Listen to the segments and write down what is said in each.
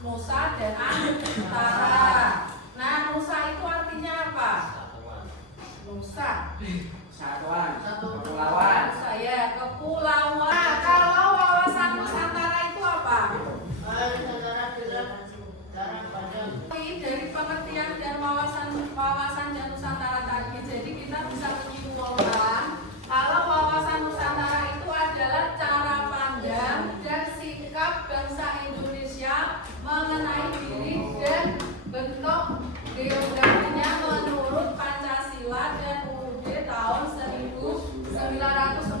Nusa dan Antara. Nah, Nusa itu artinya apa? Nusa. Satuan. Kepulauan. Saya kepulauan. Nah, kalau wawasan Nusantara itu apa? Dari pengertian dan wawasan dan Nusantara tadi, jadi kita bisa menyimpulkan kalau wawasan Nusantara itu adalah cara pandang dan sikap bangsa Indonesia mengenai diri dan bentuk geografinya menurut Pancasila dan UUD tahun 1945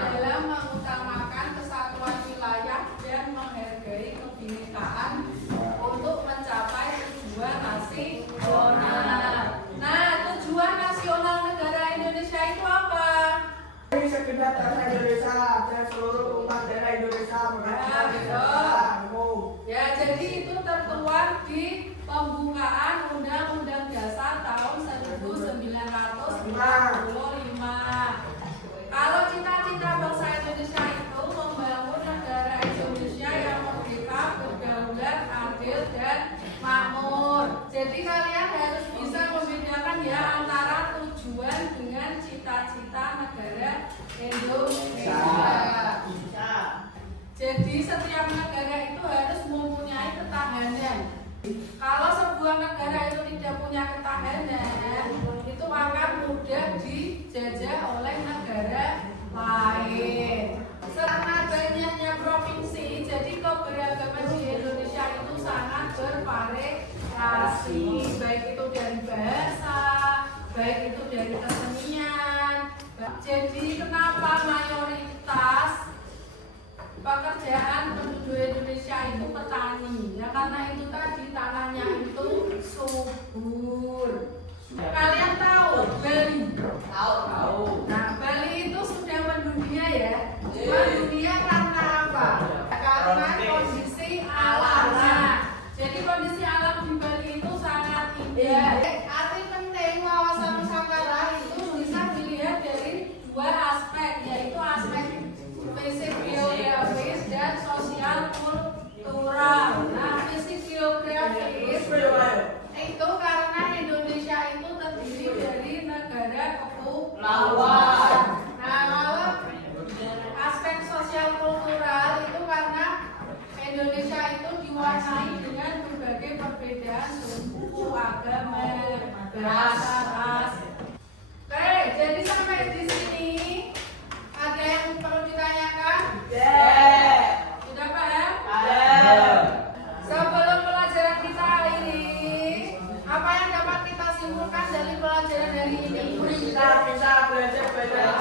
dalam mengutamakan kesatuan wilayah dan menghargai kebinekaan untuk mencapai tujuan nasional. Nah, tujuan nasional negara Indonesia itu apa? Segenap bangsa Indonesia dan seluruh umat daerah Indonesia Ya, jadi itu tertuang di pembukaan Undang-Undang Dasar tahun 1945. Kalau cita-cita bangsa Indonesia itu membangun negara Indonesia yang merdeka, berdaulat, adil, dan makmur. Jadi kalian harus bisa membedakan ya antara tujuan dengan cita-cita negara Indonesia. Jadi setiap negara itu harus mempunyai ketahanan. Kalau sebuah negara itu tidak punya ketahanan, itu akan mudah dijajah oleh negara lain. Karena banyaknya provinsi, jadi keberagaman di Indonesia itu sangat bervariasi, baik itu dari bahasa, baik itu dari kesenian. Jadi kenapa mayoritas pekerjaan penduduk Indonesia itu petani? Ya karena itu tadi tanahnya itu subur. Kalian tahu Bali? Tahu. Nah, Bali itu sudah mendunia ya. Mendunia karena apa? Karena kondisi alamnya. Jadi kondisi alam di Bali itu sangat indah. Arti penting wawasan Nusantara itu bisa dilihat dari dua aspek, yaitu aspek fisik geografis dan sosial kultural. Nah, fisik geografis itu karena Indonesia itu terdiri dari negara kepulauan. Nah, kalau aspek sosial kultural itu karena Indonesia itu diwarnai dengan berbagai perbedaan suku, agama, bahasa, ras. Oke, jadi sampai di sini ada yang perlu ditanyakan? Sudah paham? Sebelum pelajaran kita hari ini, apa yang dapat kita simpulkan dari pelajaran hari ini? Kita bisa belajar banyak